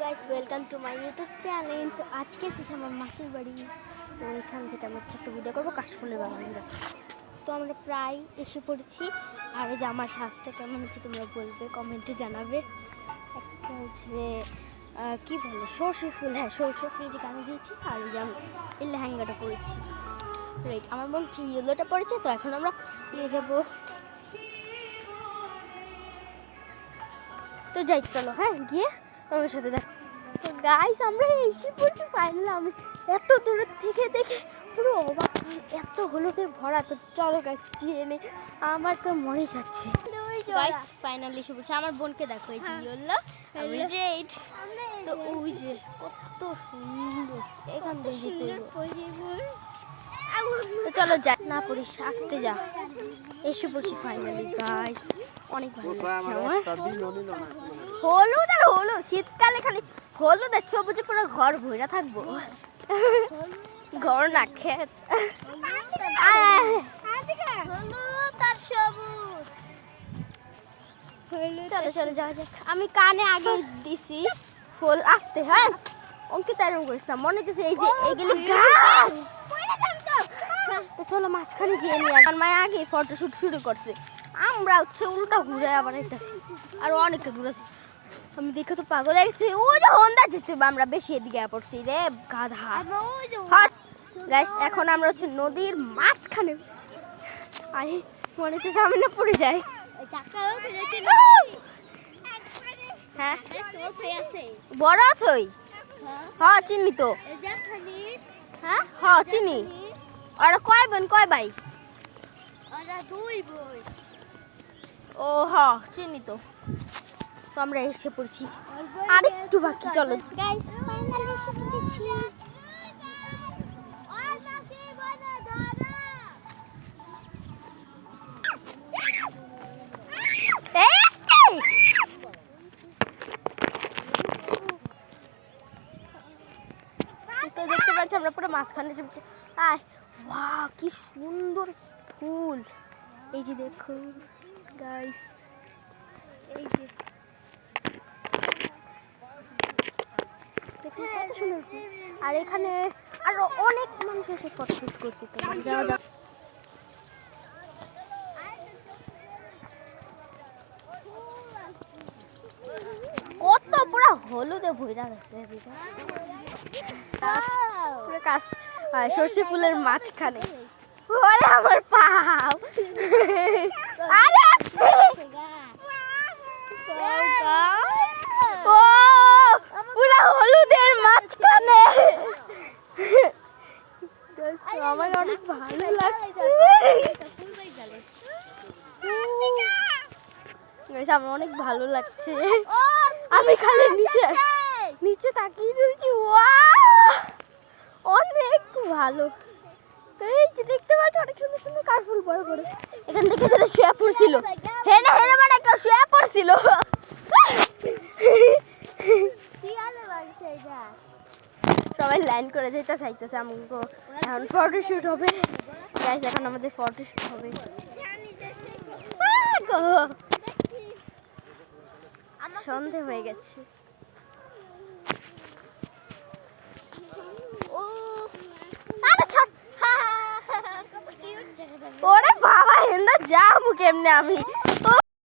Guys, welcome to my YouTube channel. তো আজকে এসেছি আমার মাসির বাড়ি। তো এখান থেকে আমি একটা ভিডিও করবো কাশফুলের বাগানে যাচ্ছি। তো আমরা প্রায় এসে পড়েছি। আর এই যে আমার শ্বাসটা কেমন হচ্ছে তোমরা বলবে, কমেন্টে জানাবে। একটা হচ্ছে কী বলে সর্ষে ফুল, হ্যাঁ সর্ষে ফুল যে কানে দিয়েছি। আর এই যে আমি এই লেহেঙ্গাটা পরেছি, রাইট। আমার মনে হচ্ছে ইয়েলোটা পড়েছে। তো এখন আমরা নিয়ে যাবো। তো যাই, চলো হ্যাঁ গিয়ে আমার সাথে দেখ। তো গাইস আমরা এসে পড়ছি ফাইনালি। আমি এত দূরের থেকে দেখে পুরো অবাক, এত হলুদে ভরা। তো চলো গাইস গিয়ে নে, আমার তো মনে যাচ্ছে। গাইস ফাইনালি এসে পড়ছি। আমার বোনকে দেখো, এই যে ইয়েলো, আমি রেড। তো ওই যে কত সুন্দর, এখান থেকে যেতে তো চলো যাই। না পড়িস, আসতে যা। এসে পড়ছি ফাইনালি গাইস, অনেক ভালো লাগছে আমার। হলুদ আর হলুদ, শীতকালে খালি হলুদ আর সবুজে পুরো ঘর ভরা থাকবো। ঘর না ক্ষেত। চলো চলো যাওয়া যাক। আমি কানে আগে দিছি ফুল আসতে, হ্যাঁ অঙ্কিত এরকম করিস না, মনে হচ্ছে এই যে এগুলি গাছ। তো চলো মাঝখানে গিয়ে নিয়ে, আমার মায়ের আগে ফটোশুট শুরু করছে। আমরা হচ্ছে উল্টা ঘুরে আবার একটা আর অনেকটা ঘুরেছি। আমি দেখে তো পাগল লাগছে। ও যে হন্ডা যেতে, আমরা বেশি এদিকে পড়ছি রে গাধা। গাইস এখন আমরা হচ্ছে নদীর মাঝখানে। আই মনে হচ্ছে আমি না পড়ে যাই। হ্যাঁ বড় আছই, হ্যাঁ চিনি তো, হ্যাঁ হ্যাঁ চিনি। ওরা কয় বোন কয় ভাই? ও হ্যাঁ চিনি তো। তো আমরা এসে পড়ছি, আর একটু বাকি। চলো গাইস ফাইনালি এসে পড়েছি। তো দেখতে পাচ্ছি আমরা পুরো মাঝখানে। আয় ওয়াও কি সুন্দর ফুল, এই যে দেখো গাইস, এই যে দেখো কত সুন্দর ফুল। আর এখানে আরো অনেক মানুষ এসে ফটোশুট করছে। তো যাওয়া যাক। কত পুরো হলুদে ভরা গেছে পুরো কাশ। আর সর্ষে ফুলের মাঝখানে ওরে আমার পাও, আরে আস্তে। ও পুরো হলুদের মাঝখানে। আমার অনেক ভালো লাগছে, আমার অনেক ভালো লাগছে। আমি খালি নিচে নিচে তাকিয়ে রয়েছি। অনেক ভালো। এই যে দেখতে পাচ্ছ অনেক সুন্দর সুন্দর কাশফুল বড় বড়। এখান থেকে যেটা শুয়ে পড়ছিল, হেনে হেনে মানে কেউ শুয়ে পড়ছিল। সবাই লাইন করে যেতে চাইতেছে। আমাকে এখন ফটোশুট হবে গাইস, এখন আমাদের ফটোশুট হবে। সন্ধে হয়ে গেছে। ওরে বাবা হেন্দা যাবো কেমনে আমি। ও